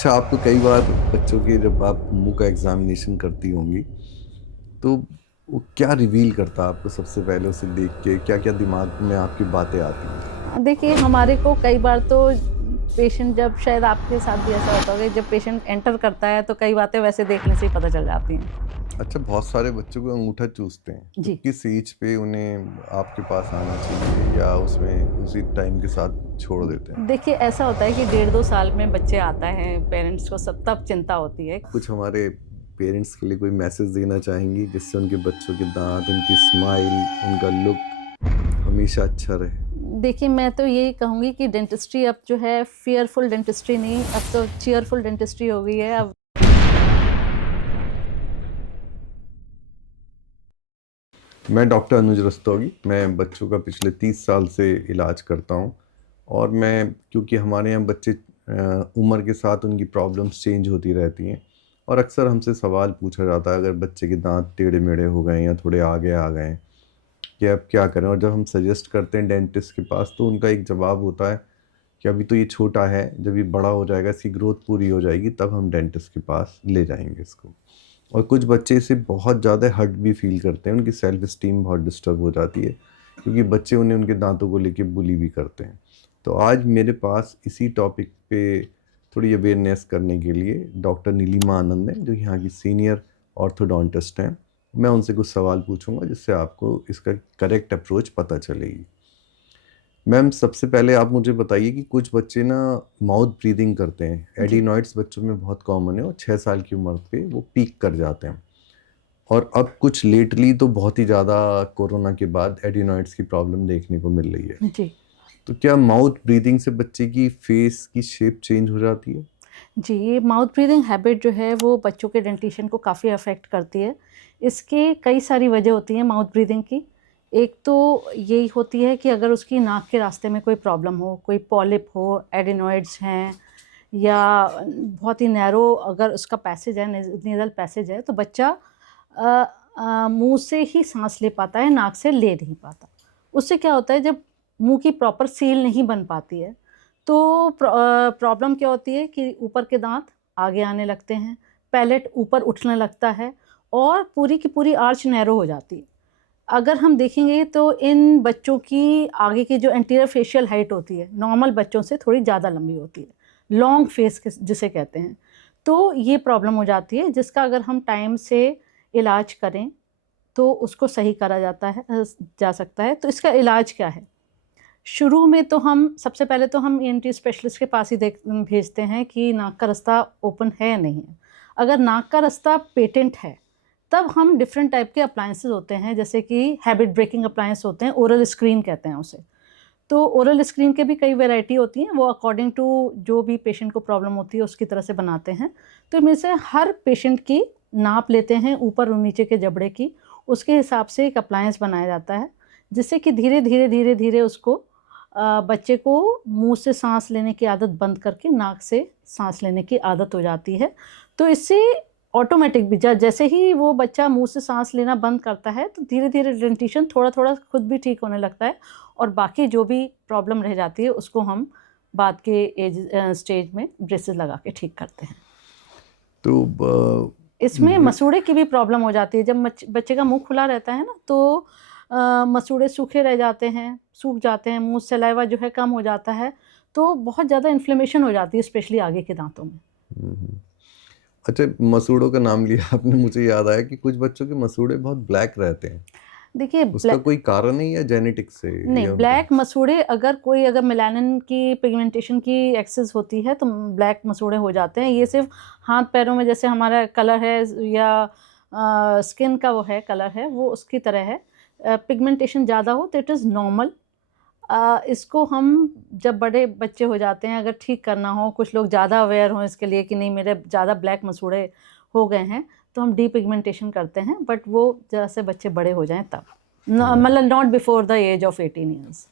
अच्छा, आपको कई बार बच्चों के जब आप मुंह का एग्जामिनेशन करती होंगी तो वो क्या रिवील करता है आपको सबसे पहले उसे देख के? क्या क्या दिमाग में आपकी बातें आती हैं? देखिए हमारे को कई बार तो पेशेंट जब शायद आपके साथ भी ऐसा होता होगा जब पेशेंट एंटर करता है तो कई बातें वैसे देखने से ही पता चल जाती हैं। अच्छा, बहुत सारे बच्चों को अंगूठा चूसते हैं, तो जी। किस एज पे उन्हें आपके पास आना चाहिए या उसमें उसी टाइम के साथ छोड़ देते हैं? देखिए ऐसा होता है कि 1.5-2 साल में बच्चे आता है, पेरेंट्स को सब तब चिंता होती है। कुछ हमारे पेरेंट्स के लिए कोई मैसेज देना चाहेंगी जिससे उनके बच्चों के दांत, उनकी स्माइल, उनका लुक हमेशा अच्छा रहे? देखिए मैं तो यही कहूँगी कि डेंटिस्ट्री अब जो है फ़ियरफुल डेंटिस्ट्री नहीं, अब तो चीयरफुल डेंटिस्ट्री हो गई है अब। मैं डॉक्टर अनुज रस्तोगी। मैं बच्चों का पिछले 30 साल से इलाज करता हूँ। और मैं, क्योंकि हमारे यहाँ बच्चे उम्र के साथ उनकी प्रॉब्लम्स चेंज होती रहती हैं, और अक्सर हमसे सवाल पूछा जाता है अगर बच्चे के दांत टेढ़े मेढ़े हो गए या थोड़े आगे आ गए हैं कि अब क्या करें। और जब हम सजेस्ट करते हैं डेंटिस्ट के पास तो उनका एक जवाब होता है कि अभी तो ये छोटा है, जब ये बड़ा हो जाएगा, इसकी ग्रोथ पूरी हो जाएगी, तब हम डेंटिस्ट के पास ले जाएंगे इसको। और कुछ बच्चे इसे बहुत ज़्यादा हर्ट भी फील करते हैं, उनकी सेल्फ इस्टीम बहुत डिस्टर्ब हो जाती है, क्योंकि बच्चे उन्हें उनके दांतों को लेके बुली भी करते हैं। तो आज मेरे पास इसी टॉपिक पे थोड़ी अवेयरनेस करने के लिए डॉक्टर नीलिमा आनंद हैं, जो यहाँ की सीनियर ऑर्थोडोंटिस्ट हैं। मैं उनसे कुछ सवाल पूछूंगा जिससे आपको इसका करेक्ट अप्रोच पता चलेगी। मैम, सबसे पहले आप मुझे बताइए कि कुछ बच्चे ना माउथ ब्रीदिंग करते हैं। जी। एडिनॉइड्स बच्चों में बहुत कॉमन है और 6 साल की उम्र पे वो पीक कर जाते हैं। और अब कुछ लेटली तो बहुत ही ज़्यादा कोरोना के बाद एडिनॉइड्स की प्रॉब्लम देखने को मिल रही है। जी। तो क्या माउथ ब्रीदिंग से बच्चे की फेस की शेप चेंज हो जाती है? जी, ये माउथ ब्रीथिंग हैबिट जो है वो बच्चों के डेंटिशन को काफ़ी अफ़ेक्ट करती है। इसके कई सारी वजह होती हैं माउथ ब्रीथिंग की। एक तो यही होती है कि अगर उसकी नाक के रास्ते में कोई प्रॉब्लम हो, कोई पॉलिप हो, एडिनॉइड्स हैं या बहुत ही नैरो अगर उसका पैसेज है, नेज़ल पैसेज है, तो बच्चा अ मुँह से ही साँस ले पाता है, नाक से ले नहीं पाता। उससे क्या होता है जब मुँह की प्रॉपर सील नहीं बन पाती है तो प्रॉब्लम क्या होती है कि ऊपर के दाँत आगे आने लगते हैं, पैलेट ऊपर उठने लगता है और पूरी की पूरी आर्च नैरो हो जाती है। अगर हम देखेंगे तो इन बच्चों की आगे की जो एंटीरियर फेशियल हाइट होती है, नॉर्मल बच्चों से थोड़ी ज़्यादा लंबी होती है। लॉन्ग फेस जिसे कहते हैं। तो ये प्रॉब्लम हो जाती है जिसका अगर हम टाइम से इलाज करें, तो उसको सही करा जा सकता है। तो इसका इलाज क्या है? शुरू में तो हम सबसे पहले तो हम ईएनटी स्पेशलिस्ट के पास ही भेजते हैं कि नाक का रास्ता ओपन है या नहीं है। अगर नाक का रास्ता पेटेंट है, तब हम डिफरेंट टाइप के अप्लायंसेस होते हैं, जैसे कि हैबिट ब्रेकिंग अप्लायंस होते हैं, ओरल स्क्रीन कहते हैं उसे। तो ओरल स्क्रीन के भी कई वैरायटी होती हैं, वो अकॉर्डिंग टू जो भी पेशेंट को प्रॉब्लम होती है, उसकी तरह से बनाते हैं। तो इनमें से हर पेशेंट की नाप लेते हैं ऊपर और नीचे के जबड़े की, उसके हिसाब से एक अप्लायंस बनाया जाता है, जिससे कि धीरे-धीरे उसको बच्चे को मुँह से साँस लेने की आदत बंद करके नाक से साँस लेने की आदत हो जाती है। तो इससे ऑटोमैटिक भी जैसे ही वो बच्चा मुँह से साँस लेना बंद करता है, तो धीरे-धीरे डेंटिशन थोड़ा-थोड़ा खुद भी ठीक होने लगता है और बाकी जो भी प्रॉब्लम रह जाती है, उसको हम बाद के स्टेज में ब्रेसेस लगा के ठीक करते हैं। तो इसमें मसूड़े की भी प्रॉब्लम हो जाती है। जब बच्चे का मुँह खुला रहता है ना, तो मसूड़े सूखे रह जाते हैं, सूख जाते हैं, मुँह सलाइवा जो है कम हो जाता है, तो बहुत ज़्यादा इन्फ्लेमेशन हो जाती है, स्पेशली आगे के दाँतों में। अच्छा, मसूड़ों का नाम लिया आपने, मुझे याद आया कि कुछ बच्चों के मसूड़े बहुत ब्लैक रहते हैं। देखिए उसका कोई कारण है या जेनेटिक्स से नहीं, या उनका? ब्लैक मसूड़े अगर मेलानिन की पिगमेंटेशन की एक्सेस होती है, तो ब्लैक मसूड़े हो जाते हैं। ये सिर्फ़ हाथ-पैरों में जैसे हमारा कलर है या स्किन का वो है कलर है, वो उसकी तरह है। पिगमेंटेशन ज़्यादा हो तो इट इज़ नॉर्मल। इसको हम जब बड़े बच्चे हो जाते हैं, अगर ठीक करना हो, कुछ लोग ज़्यादा अवेयर हों इसके लिए कि नहीं मेरे ज़्यादा ब्लैक मसूड़े हो गए हैं, तो हम डीपिगमेंटेशन करते हैं, बट वो जैसे बच्चे बड़े हो जाएँ तब। मतलब not before the age of 18 years.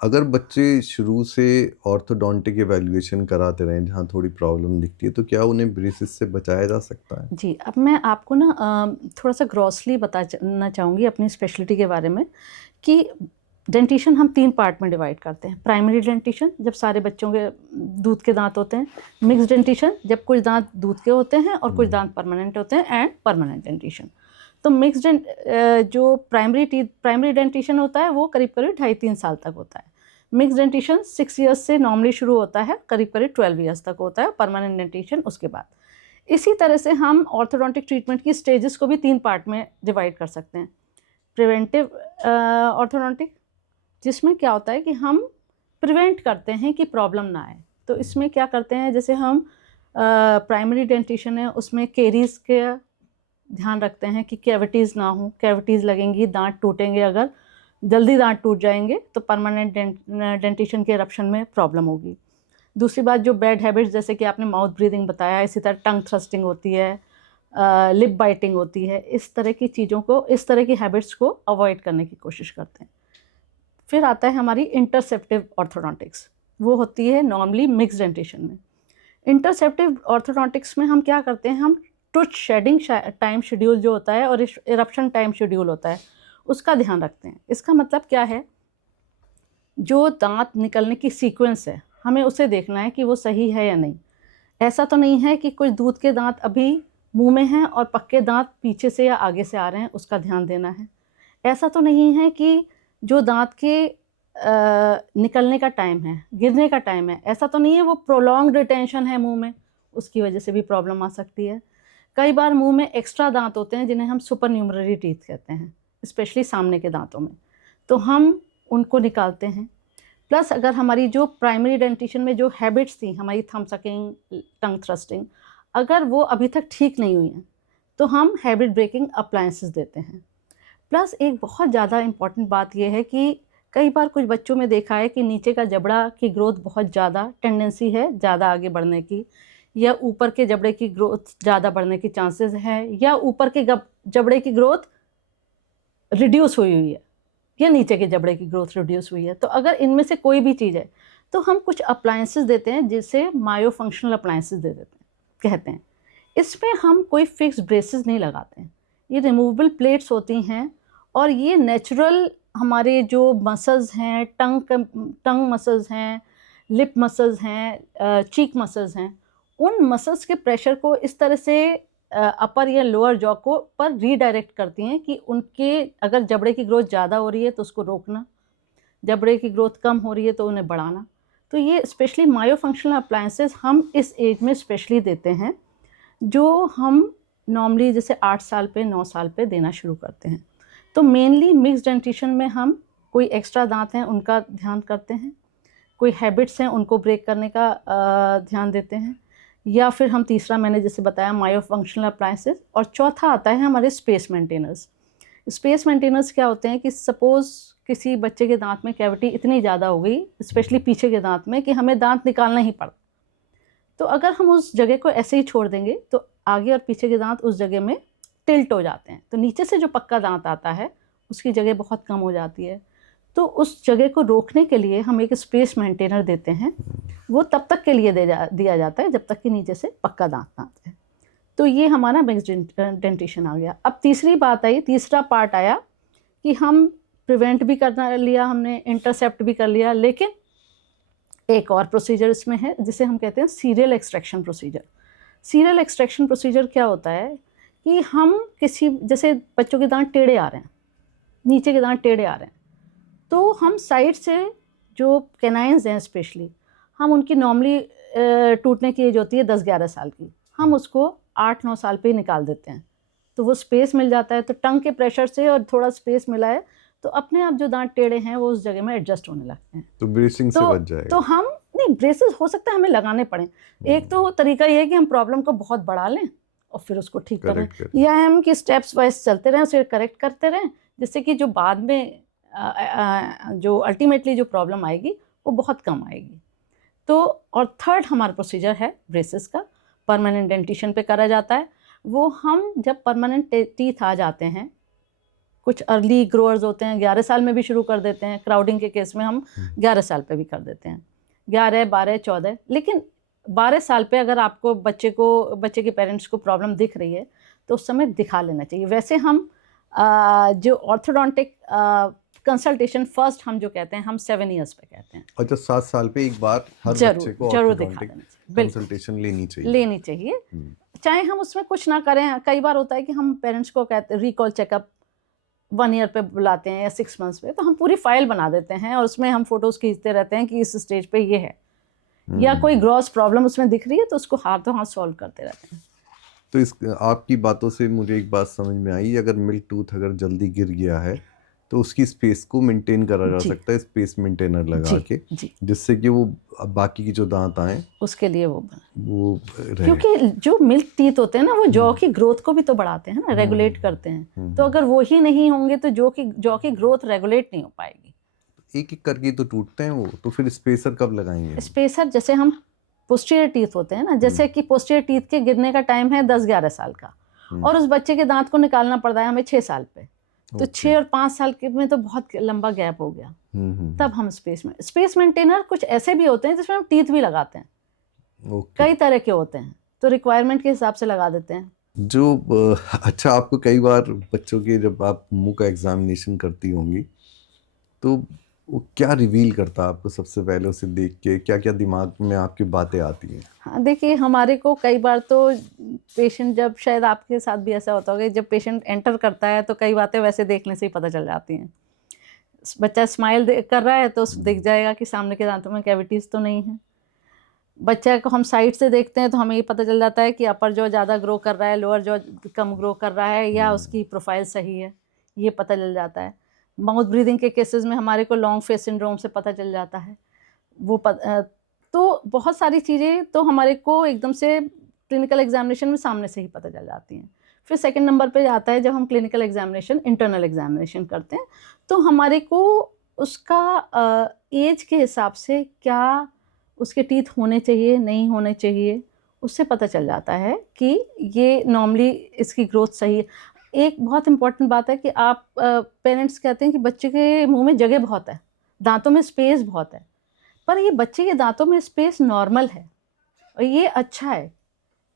अगर बच्चे शुरू से ऑर्थोडोंटिक इवैल्यूएशन कराते रहें जहाँ थोड़ी प्रॉब्लम दिखती है, तो क्या उन्हें ब्रेसिस से बचाया जा सकता है? जी, अब मैं आपको थोड़ा-सा ग्रॉसली बताना चाहूँगी अपनी स्पेशलिटी के बारे में कि डेंटिशन हम 3 पार्ट में डिवाइड करते हैं। प्राइमरी डेंटिशन जब सारे बच्चों के दूध के दांत होते हैं, मिक्स डेंटिशन जब कुछ दांत दूध के होते हैं और कुछ दांत परमानेंट होते हैं, एंड परमानेंट डेंटिशन। तो मिक्स जो प्राइमरी डेंटिशन होता है वो करीब करीब 2.5-3 साल तक होता है। मिक्स डेंटिशन 6 ईयर्स से नॉर्मली शुरू होता है, करीब करीब 12 ईयर्स तक होता है, परमानेंट डेंटिशन उसके बाद। इसी तरह से हम ऑर्थोडोंटिक ट्रीटमेंट की स्टेजेस को भी 3 पार्ट में डिवाइड कर सकते हैं। प्रिवेंटिव ऑर्थोडोंटिक, जिसमें क्या होता है कि हम प्रिवेंट करते हैं कि प्रॉब्लम ना आए। तो इसमें क्या करते हैं, जैसे हम प्राइमरी डेंटिशन है उसमें केरीज के ध्यान रखते हैं कि कैविटीज़ ना हो, कैविटीज़ लगेंगी, दांत टूटेंगे, अगर जल्दी दांत टूट जाएंगे तो परमानेंट डेंटिशन के इरप्शन में प्रॉब्लम होगी। दूसरी बात, जो बैड हैबिट्स जैसे कि आपने माउथ ब्रीदिंग बताया, इसी तरह टंग थ्रस्टिंग होती है, लिप बाइटिंग होती है, इस तरह की चीज़ों को, इस तरह की हैबिट्स को अवॉइड करने की कोशिश करते हैं। फिर आता है हमारी इंटरसेप्टिव ऑर्थोडोंटिक्स, वो होती है नॉर्मली मिक्स डेंटिशन में। इंटरसेप्टिव ऑर्थोडोंटिक्स में हम क्या करते हैं, हम टूथ शेडिंग टाइम शेड्यूल जो होता है और इरप्शन टाइम शेड्यूल होता है उसका ध्यान रखते हैं। इसका मतलब क्या है, जो दांत निकलने की सीक्वेंस है हमें उसे देखना है कि वो सही है या नहीं। ऐसा तो नहीं है कि कुछ दूध के दांत अभी मुंह में हैं और पक्के दांत पीछे से या आगे से आ रहे हैं, उसका ध्यान देना है। ऐसा तो नहीं है कि जो दांत के निकलने का टाइम है, गिरने का टाइम है, ऐसा तो नहीं है वो प्रोलॉन्ग्ड रिटेंशन है मुंह में, उसकी वजह से भी प्रॉब्लम आ सकती है। कई बार मुंह में एक्स्ट्रा दांत होते हैं जिन्हें हम सुपरन्यूमररी टीथ कहते हैं, स्पेशली सामने के दांतों में, तो हम उनको निकालते हैं। प्लस अगर हमारी जो प्राइमरी डेंटिशन में जो हैबिट्स थी, हमारी थंब सकिंग, टंग थ्रस्टिंग, अगर वो अभी तक ठीक नहीं हुई हैं तो हम हैबिट ब्रेकिंग अप्लायंसेस देते हैं। प्लस एक बहुत ज़्यादा इम्पॉर्टेंट बात यह है कि कई बार कुछ बच्चों में देखा है कि नीचे का जबड़ा की ग्रोथ बहुत ज़्यादा टेंडेंसी है ज़्यादा आगे बढ़ने की, या ऊपर के जबड़े की ग्रोथ ज़्यादा बढ़ने की चांसेस है, या ऊपर के जबड़े की ग्रोथ रिड्यूस हुई है, या नीचे के जबड़े की ग्रोथ रिड्यूस हुई है। तो अगर इनमें से कोई भी चीज़ है तो हम कुछ अप्लायंसेस देते हैं जिसे मायोफंक्शनल अप्लायंसेस दे देते हैं कहते हैं। इसमें हम कोई फिक्स ब्रेसेस नहीं लगाते हैं, ये रिमूवेबल प्लेट्स होती हैं और ये नेचुरल हमारे जो मसल्स हैं, टंग मसल्स हैं, लिप मसल्स हैं, चीक मसल्स हैं, उन मसल्स के प्रेशर को इस तरह से अपर या लोअर जॉ को पर रीडायरेक्ट करती हैं कि उनके अगर जबड़े की ग्रोथ ज़्यादा हो रही है तो उसको रोकना, जबड़े की ग्रोथ कम हो रही है तो उन्हें बढ़ाना। तो ये स्पेशली मायोफंक्शनल अप्लायंसेस हम इस एज में स्पेशली देते हैं, जो हम नॉर्मली जैसे 8 साल पे 9 साल पे देना शुरू करते हैं। तो मेनली मिक्स डेंटिशन में हम कोई एक्स्ट्रा दांत हैं उनका ध्यान करते हैं, कोई हैबिट्स हैं उनको ब्रेक करने का ध्यान देते हैं, या फिर हम तीसरा मैंने जैसे बताया मायोफंक्शनल अप्लायंसेस, और चौथा आता है हमारे स्पेस मेंटेनर्स। स्पेस मेंटेनर्स क्या होते हैं कि सपोज़ किसी बच्चे के दांत में कैविटी इतनी ज़्यादा हो गई, स्पेशली पीछे के दांत में, कि हमें दांत निकालना ही पड़ा, तो अगर हम उस जगह को ऐसे ही छोड़ देंगे तो आगे और पीछे के दांत उस जगह में टिल्ट हो जाते हैं, तो नीचे से जो पक्का दांत आता है उसकी जगह बहुत कम हो जाती है। तो उस जगह को रोकने के लिए हम एक स्पेस मेंटेनर देते हैं, वो तब तक के लिए दिया जाता है जब तक कि नीचे से पक्का दांत ना आते हैं। तो ये हमारा मिक्स डेंटिशन आ गया। अब तीसरी बात आई, तीसरा पार्ट आया कि हम प्रिवेंट भी कर लिया हमने, इंटरसेप्ट भी कर लिया, लेकिन एक और प्रोसीजर इसमें है जिसे हम कहते हैं serial extraction procedure. Serial extraction procedure क्या होता है कि हम किसी, जैसे बच्चों के दांत टेढ़े आ रहे हैं, नीचे के दांत टेढ़े आ रहे हैं, तो हम साइड से जो कैनाइन्स हैं स्पेशली, हम उनकी नॉर्मली टूटने की एज होती है 10-11 साल की, हम उसको 8-9 साल पे ही निकाल देते हैं, तो वो स्पेस मिल जाता है। तो टंग के प्रेशर से और थोड़ा स्पेस मिला है तो अपने आप जो दांत टेढ़े हैं वो उस जगह में एडजस्ट होने लगते हैं, तो ब्रेसिंग से बच जाएगा। तो हम नहीं, ब्रेसेस हो सकता है हमें लगाने पड़े। एक तो तरीका ये है कि हम प्रॉब्लम को बहुत बढ़ा लें और फिर उसको ठीक करें, या हम कि स्टेप्स वाइज चलते रहें, उसे करेक्ट करते रहें, जिससे कि जो बाद में जो अल्टीमेटली जो प्रॉब्लम आएगी वो बहुत कम आएगी। तो और थर्ड हमारा प्रोसीजर है ब्रेसेस का, परमानेंट डेंटिशन पे करा जाता है। वो हम जब परमानेंट टीथ आ जाते हैं, कुछ अर्ली ग्रोअर्स होते हैं 11 साल में भी शुरू कर देते हैं, क्राउडिंग के केस में हम 11 साल पे भी कर देते हैं, 11, 12, 14, लेकिन 12 साल पे अगर आपको बच्चे के पेरेंट्स को प्रॉब्लम दिख रही है तो उस समय दिखा लेना चाहिए। वैसे हम जो ऑर्थोडोंटिक कंसल्टेशन फर्स्ट हम जो कहते हैं हम 7 ईयर्स पे कहते हैं। अच्छा, 7 साल पे एक बार हर बच्चे को जरूर दिखा ऑर्थोडोंटिक देना चाहिए, बिल्कुल कंसल्टेशन लेनी लेनी चाहिए। चाहे हम उसमें कुछ ना करें, कई बार होता है कि हम पेरेंट्स को कहते हैं रिकॉल चेकअप 1 ईयर पे बुलाते हैं या 6 मंथ्स पे, तो हम पूरी फाइल बना देते हैं और उसमें हम फोटोज खींचते रहते हैं कि इस स्टेज पे ये है, या कोई ग्रॉस प्रॉब्लम उसमें दिख रही है तो उसको हाथों हाथ सॉल्व करते रहते हैं। तो इस आपकी बातों से मुझे एक बात समझ में आई, अगर मिल्क टूथ अगर जल्दी गिर गया है तो उसकी स्पेस को मेंटेन करा जा जी। सकता है स्पेस मेंटेनर लगा के, जी, जिससे कि वो बाकी की जो दांत आए उसके लिए वो रहे। क्योंकि जो मिल्क टीथ होते हैं ना वो जॉ की ग्रोथ को भी तो बढ़ाते हैं ना, रेगुलेट करते हैं। तो अगर वो ही नहीं होंगे तो जॉ की ग्रोथ रेगुलेट नहीं हो पाएगी। एक एक करके तो टूटते हैं वो, तो फिर स्पेसर कब लगाएंगे? स्पेसर जैसे हम पोस्टीरियर टीथ होते हैं ना, जैसे कि पोस्टीरियर टीथ के गिरने का टाइम है 10-11 साल का, और उस बच्चे के दांत को निकालना पड़ता है हमें 6 साल पे, तो 6 और 5 साल के में तो बहुत लंबा गैप हो गया। तब हम स्पेस मेंटेनर कुछ ऐसे भी होते हैं जिसमें हम टीथ भी लगाते हैं, कई तरह के होते हैं, तो रिक्वायरमेंट के हिसाब से लगा देते हैं। जो अच्छा, आपको कई बार बच्चों के जब आप मुंह का एग्जामिनेशन करती होंगी तो वो क्या रिवील करता है आपको सबसे पहले उसे देख के, क्या क्या दिमाग में आपकी बातें आती हैं? हाँ देखिए, हमारे को कई बार तो पेशेंट, जब शायद आपके साथ भी ऐसा होता होगा, जब पेशेंट एंटर करता है तो कई बातें वैसे देखने से ही पता चल जाती हैं। बच्चा स्माइल कर रहा है तो दिख जाएगा कि सामने के दांतों में कैविटीज़ तो नहीं है। बच्चा को हम साइड से देखते हैं तो हमें ये पता चल जाता है कि अपर जॉ ज़्यादा ग्रो कर रहा है, लोअर जॉ कम ग्रो कर रहा है, या उसकी प्रोफाइल सही है, ये पता चल जाता है। माउथ ब्रीदिंग के केसेस में हमारे को लॉन्ग फेस सिंड्रोम से पता चल जाता है। तो बहुत सारी चीज़ें तो हमारे को एकदम से क्लिनिकल एग्जामिनेशन में सामने से ही पता चल जाती हैं। फिर सेकंड नंबर पे आता है जब हम क्लिनिकल एग्जामिनेशन, इंटरनल एग्जामिनेशन करते हैं, तो हमारे को उसका एज के हिसाब से क्या उसके टीथ होने चाहिए, नहीं होने चाहिए, उससे पता चल जाता है कि ये नॉर्मली इसकी ग्रोथ सही है। एक बहुत इम्पॉर्टेंट बात है कि आप पेरेंट्स कहते हैं कि बच्चे के मुंह में जगह बहुत है, दांतों में स्पेस बहुत है, पर ये बच्चे के दांतों में स्पेस नॉर्मल है और ये अच्छा है,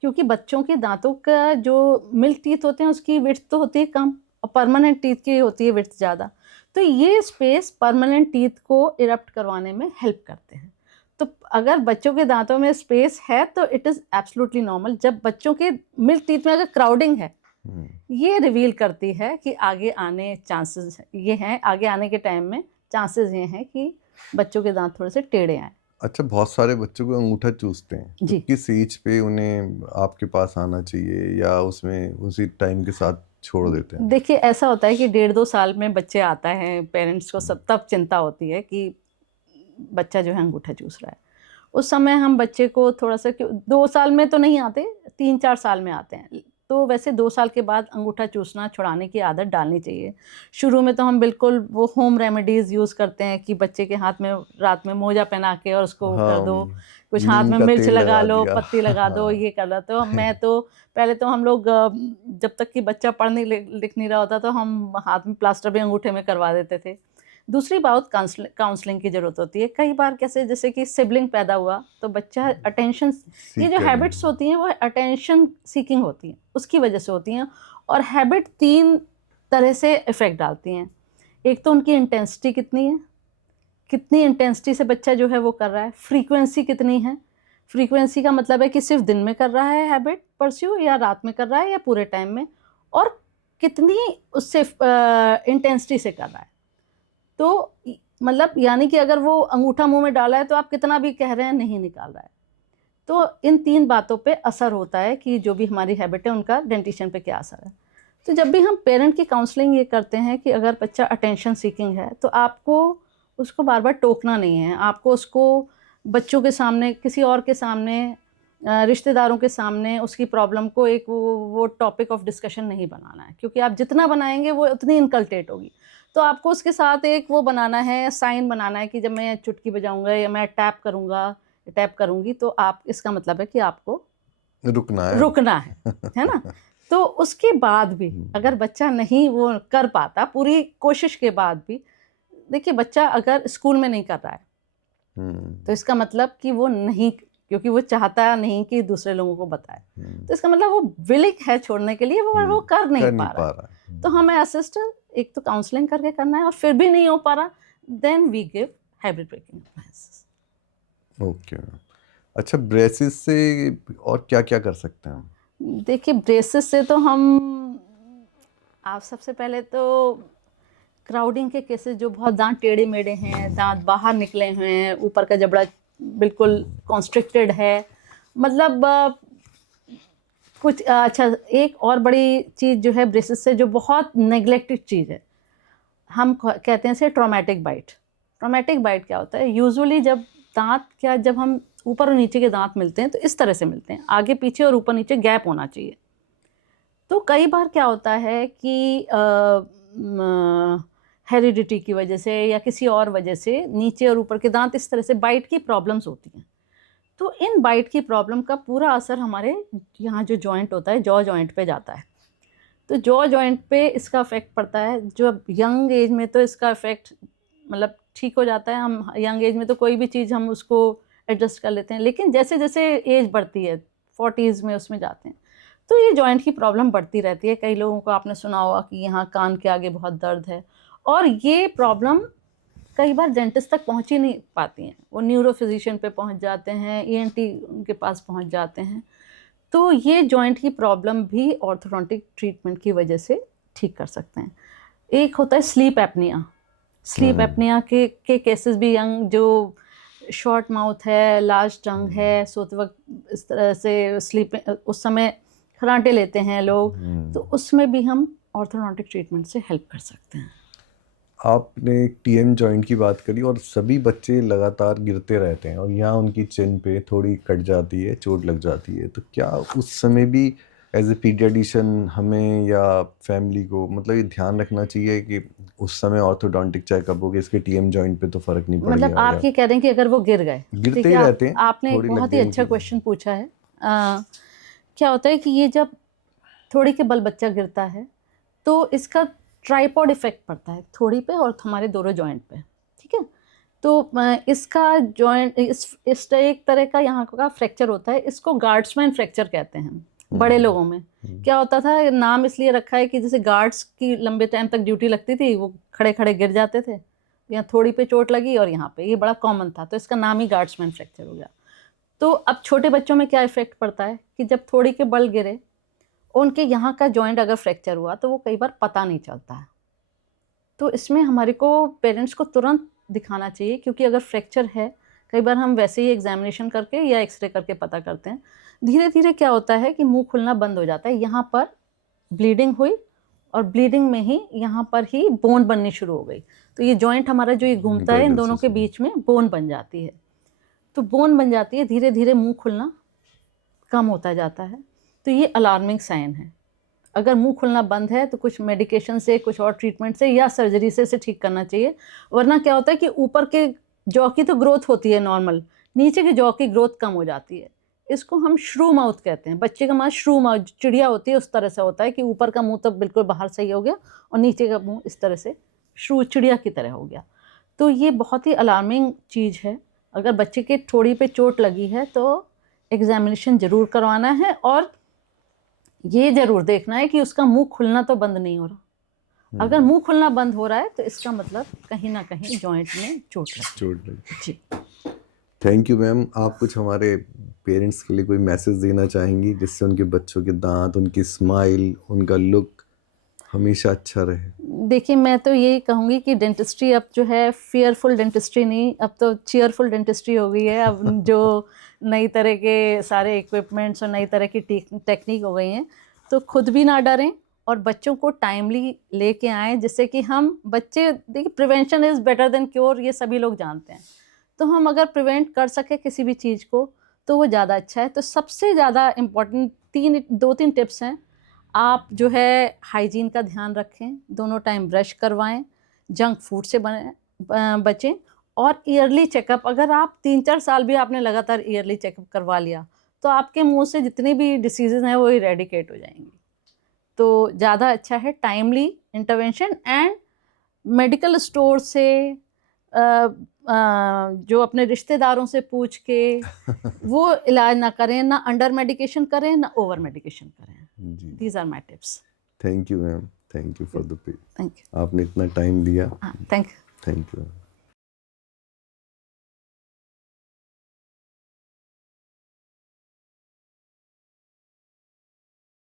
क्योंकि बच्चों के दांतों का जो मिल्क टीथ होते हैं उसकी विड्थ तो होती है कम और परमानेंट टीथ की होती है विड्थ ज़्यादा, तो ये स्पेस परमानेंट टीथ को इरप्ट करवाने में हेल्प करते हैं। तो अगर बच्चों के दांतों में स्पेस है तो इट इज़ एब्सोल्युटली नॉर्मल। जब बच्चों के मिल्क टीथ में अगर क्राउडिंग है, ये रिवील करती है कि आगे आने चांसेस ये हैं, आगे आने के टाइम में चांसेस ये हैं कि बच्चों के दांत थोड़े से टेढ़े आए। अच्छा, बहुत सारे बच्चों को अंगूठा चूसते हैं, तो जी। किस एज पे उन्हें आपके पास आना चाहिए या उसमें उसी टाइम के साथ छोड़ देते हैं? देखिए, ऐसा होता है कि 1.5-2 साल में बच्चे आता है, पेरेंट्स को सब तब चिंता होती है कि बच्चा जो है अंगूठा चूस रहा है। उस समय हम बच्चे को थोड़ा सा, 2 साल में तो नहीं आते, 3-4 साल में आते हैं, तो वैसे 2 साल के बाद अंगूठा चूसना छुड़ाने की आदत डालनी चाहिए। शुरू में तो हम बिल्कुल वो होम रेमेडीज़ यूज़ करते हैं कि बच्चे के हाथ में रात में मोजा पहना के और उसको कर दो, कुछ हाथ में मिर्च लगा लो, पत्ती लगा दो, ये कर लो। तो मैं तो पहले तो हम लोग जब तक कि बच्चा पढ़ नहीं लिख नहीं रहा होता तो हम हाथ में प्लास्टर भी अंगूठे में करवा देते थे। दूसरी बात, काउंसलिंग की ज़रूरत होती है। कई बार कैसे, जैसे कि सिबलिंग पैदा हुआ तो बच्चा अटेंशन, ये जो हैबिट्स होती हैं वो अटेंशन सीकिंग होती हैं, उसकी वजह से होती हैं। और हैबिट 3 तरह से इफ़ेक्ट डालती हैं। एक तो उनकी इंटेंसिटी कितनी है, कितनी इंटेंसिटी से बच्चा जो है वो कर रहा है, फ्रीक्वेंसी कितनी है। फ्रीक्वेंसी का मतलब है कि सिर्फ दिन में कर रहा है हैबिट परस्यू, या रात में कर रहा है, या पूरे टाइम में, और कितनी उससे इंटेंसिटी से कर रहा है। तो मतलब यानी कि अगर वो अंगूठा मुंह में डाला है तो आप कितना भी कह रहे हैं नहीं निकाल रहा है। तो इन 3 बातों पे असर होता है कि जो भी हमारी हैबिट है उनका डेंटिशन पे क्या असर है। तो जब भी हम पेरेंट की काउंसलिंग ये करते हैं कि अगर बच्चा अटेंशन सीकिंग है तो आपको उसको बार बार टोकना नहीं है, आपको उसको बच्चों के सामने, किसी और के सामने, रिश्तेदारों के सामने उसकी प्रॉब्लम को एक वो टॉपिक ऑफ डिस्कशन नहीं बनाना है, क्योंकि आप जितना बनाएंगे वो उतनी इनकल्टेट होगी। तो आपको उसके साथ एक वो बनाना है, साइन बनाना है कि जब मैं चुटकी बजाऊंगा या मैं टैप करूंगा, टैप करूंगी, तो आप, इसका मतलब है कि आपको रुकना है ना। तो उसके बाद भी अगर बच्चा नहीं वो कर पाता, पूरी कोशिश के बाद भी, देखिए बच्चा अगर स्कूल में नहीं कर रहा है तो इसका मतलब कि वो नहीं क्योंकि वो चाहता नहीं कि दूसरे लोगों को बताए। हम्म, तो इसका मतलब वो विलिंग है छोड़ने के लिए, वो कर नहीं पा रहा है। रहा तो हमें असिस्ट एक तो काउंसलिंग करके करना है, और फिर भी नहीं हो पा रहा, then we give hybrid breaking appliances. Okay. अच्छा, ब्रेसेस से और क्या क्या कर सकते हैं हम? देखिए, ब्रेसेस से तो हम, आप सबसे पहले तो क्राउडिंग के केसेस, जो बहुत दांत टेढ़े मेढ़े हैं, दांत बाहर निकले हुए हैं, ऊपर का जबड़ा बिल्कुल कॉन्स्ट्रिक्टेड है, मतलब कुछ अच्छा, एक और बड़ी चीज़ जो है ब्रेसेस से, जो बहुत नेग्लेक्टेड चीज़ है, हम कहते हैं इसे ट्रॉमेटिक बाइट। ट्रॉमेटिक बाइट क्या होता है? यूजुअली जब हम ऊपर और नीचे के दांत मिलते हैं तो इस तरह से मिलते हैं, आगे पीछे और ऊपर नीचे गैप होना चाहिए। तो कई बार क्या होता है कि हेरिडिटी की वजह से या किसी और वजह से नीचे और ऊपर के दांत इस तरह से बाइट की प्रॉब्लम्स होती हैं। तो इन बाइट की प्रॉब्लम का पूरा असर हमारे यहाँ जो जॉइंट होता है, जॉ जॉइंट पे जाता है। तो जॉ जॉइंट पे इसका इफेक्ट पड़ता है। जो यंग एज में तो इसका इफेक्ट मतलब ठीक हो जाता है, हम यंग एज में तो कोई भी चीज़ हम उसको एडजस्ट कर लेते हैं, लेकिन जैसे जैसे एज बढ़ती है, 40s में उसमें जाते हैं, तो ये जॉइंट की प्रॉब्लम बढ़ती रहती है। कई लोगों को आपने सुना होगा कि यहाँ कान के आगे बहुत दर्द है, और ये प्रॉब्लम कई बार डेंटिस्ट तक पहुँच ही नहीं पाती हैं, वो न्यूरो फिजिशियन पे पहुँच जाते हैं, ENT के पास पहुँच जाते हैं। तो ये जॉइंट की प्रॉब्लम भी ऑर्थोडोंटिक ट्रीटमेंट की वजह से ठीक कर सकते हैं। एक होता है स्लीप एपनिया। स्लीप एपनिया के केसेस भी, यंग जो शॉर्ट माउथ है, लार्ज टंग है, सोते वक्त इस तरह से स्लीप, उस समय खराटे लेते हैं लोग, तो उसमें भी हम ऑर्थोडोंटिक ट्रीटमेंट से हेल्प कर सकते हैं। आपने TM जॉइंट की बात करी, और सभी बच्चे लगातार गिरते रहते हैं और यहाँ उनकी चिन पे थोड़ी कट जाती है, चोट लग जाती है, तो क्या उस समय भी एज ए पीडियाट्रिशियन हमें या फैमिली को मतलब ये ध्यान रखना चाहिए कि उस समय ऑर्थोडोंटिक चेकअप हो गया, इसके TM जॉइंट पे तो फर्क नहीं मतलब पड़ेगा, आप या ये कह रहे हैं कि अगर वो गिर गए, गिरते देखिए ही रहते हैं, आपने एक थोड़ी लग बहुत ही गई अच्छा उनकी। क्वेश्चन पूछा है। क्या होता है कि ये जब थोड़ी के बल बच्चा गिरता है, तो इसका ट्राइपॉड इफेक्ट पड़ता है थोड़ी पे और हमारे दोनों जॉइंट पे, ठीक है। तो इसका जॉइंट इस एक तरह का यहाँ का फ्रैक्चर होता है, इसको गार्ड्समैन फ्रैक्चर कहते हैं हम बड़े लोगों में। क्या होता था, नाम इसलिए रखा है कि जैसे गार्ड्स की लंबे टाइम तक ड्यूटी लगती थी, वो खड़े खड़े गिर जाते थे, यहाँ थोड़ी पे चोट लगी और यहाँ पे, ये बड़ा कॉमन था, तो इसका नाम ही गार्ड्समैन फ्रैक्चर हो गया। तो अब छोटे बच्चों में क्या इफेक्ट पड़ता है कि जब थोड़ी के बल गिरे, उनके यहाँ का जॉइंट अगर फ्रैक्चर हुआ तो वो कई बार पता नहीं चलता है। तो इसमें हमारे को पेरेंट्स को तुरंत दिखाना चाहिए, क्योंकि अगर फ्रैक्चर है, कई बार हम वैसे ही एग्जामिनेशन करके या एक्सरे करके पता करते हैं, धीरे धीरे क्या होता है कि मुंह खुलना बंद हो जाता है, यहाँ पर ब्लीडिंग हुई और ब्लीडिंग में ही यहाँ पर ही बोन बननी शुरू हो गई। तो ये जॉइंट हमारा जो ये घूमता है, इन दोनों के बीच में बोन बन जाती है। तो बोन बन जाती है, धीरे धीरे मुंह खुलना कम होता जाता है। तो ये अलार्मिंग साइन है। अगर मुंह खुलना बंद है तो कुछ मेडिकेशन से, कुछ और ट्रीटमेंट से या सर्जरी से इसे ठीक करना चाहिए। वरना क्या होता है कि ऊपर के जॉ की तो ग्रोथ होती है नॉर्मल, नीचे के जॉ की ग्रोथ कम हो जाती है। इसको हम श्रू माउथ कहते हैं। बच्चे का माउथ श्रू माउथ, चिड़िया होती है उस तरह से होता है कि ऊपर का मुंह तो बिल्कुल बाहर सही हो गया और नीचे का मुंह इस तरह से श्रू चिड़िया की तरह हो गया। तो ये बहुत ही अलार्मिंग चीज़ है। अगर बच्चे के ठोड़ी पे चोट लगी है तो एग्जामिनेशन ज़रूर करवाना है, और ये ज़रूर देखना है कि उसका मुंह खुलना तो बंद नहीं हो रहा। अगर मुंह खुलना बंद हो रहा है तो इसका मतलब कहीं ना कहीं जॉइंट में चोट लगी। जी, थैंक यू मैम। आप कुछ हमारे पेरेंट्स के लिए कोई मैसेज देना चाहेंगी जिससे उनके बच्चों के दांत, उनकी स्माइल, उनका लुक हमेशा अच्छा रहे? देखिए, मैं तो यही कहूँगी कि डेंटिस्ट्री अब जो है फियरफुल डेंटिस्ट्री नहीं, अब तो चीयरफुल डेंटिस्ट्री हो गई है। अब जो नई तरह के सारे इक्विपमेंट्स और नई तरह की टेक्निक हो गई हैं, तो खुद भी ना डरें और बच्चों को टाइमली लेके आएँ, जिससे कि हम बच्चे, देखिए prevention is better than cure, ये सभी लोग जानते हैं। तो हम अगर प्रिवेंट कर सके किसी भी चीज़ को तो वो ज़्यादा अच्छा है। तो सबसे ज़्यादा इम्पॉर्टेंट 2-3 टिप्स हैं। आप जो है हाइजीन का ध्यान रखें, दोनों टाइम ब्रश करवाएं, जंक फूड से बचें, और ईयरली चेकअप, अगर आप 3-4 साल भी आपने लगातार ईयरली चेकअप करवा लिया तो आपके मुंह से जितनी भी डिसीज़ेज हैं वो इरेडिकेट हो जाएंगी। तो ज़्यादा अच्छा है timely intervention, and medical store से जो अपने रिश्तेदारों से पूछ के वो इलाज ना करें, ना अंडर मेडिकेशन करें, ना ओवर मेडिकेशन करें. जी these are my tips. Thank you ma'am, thank you for the thank you. आपने इतना टाइम दिया. हाँ, थैंक यू. Thank you.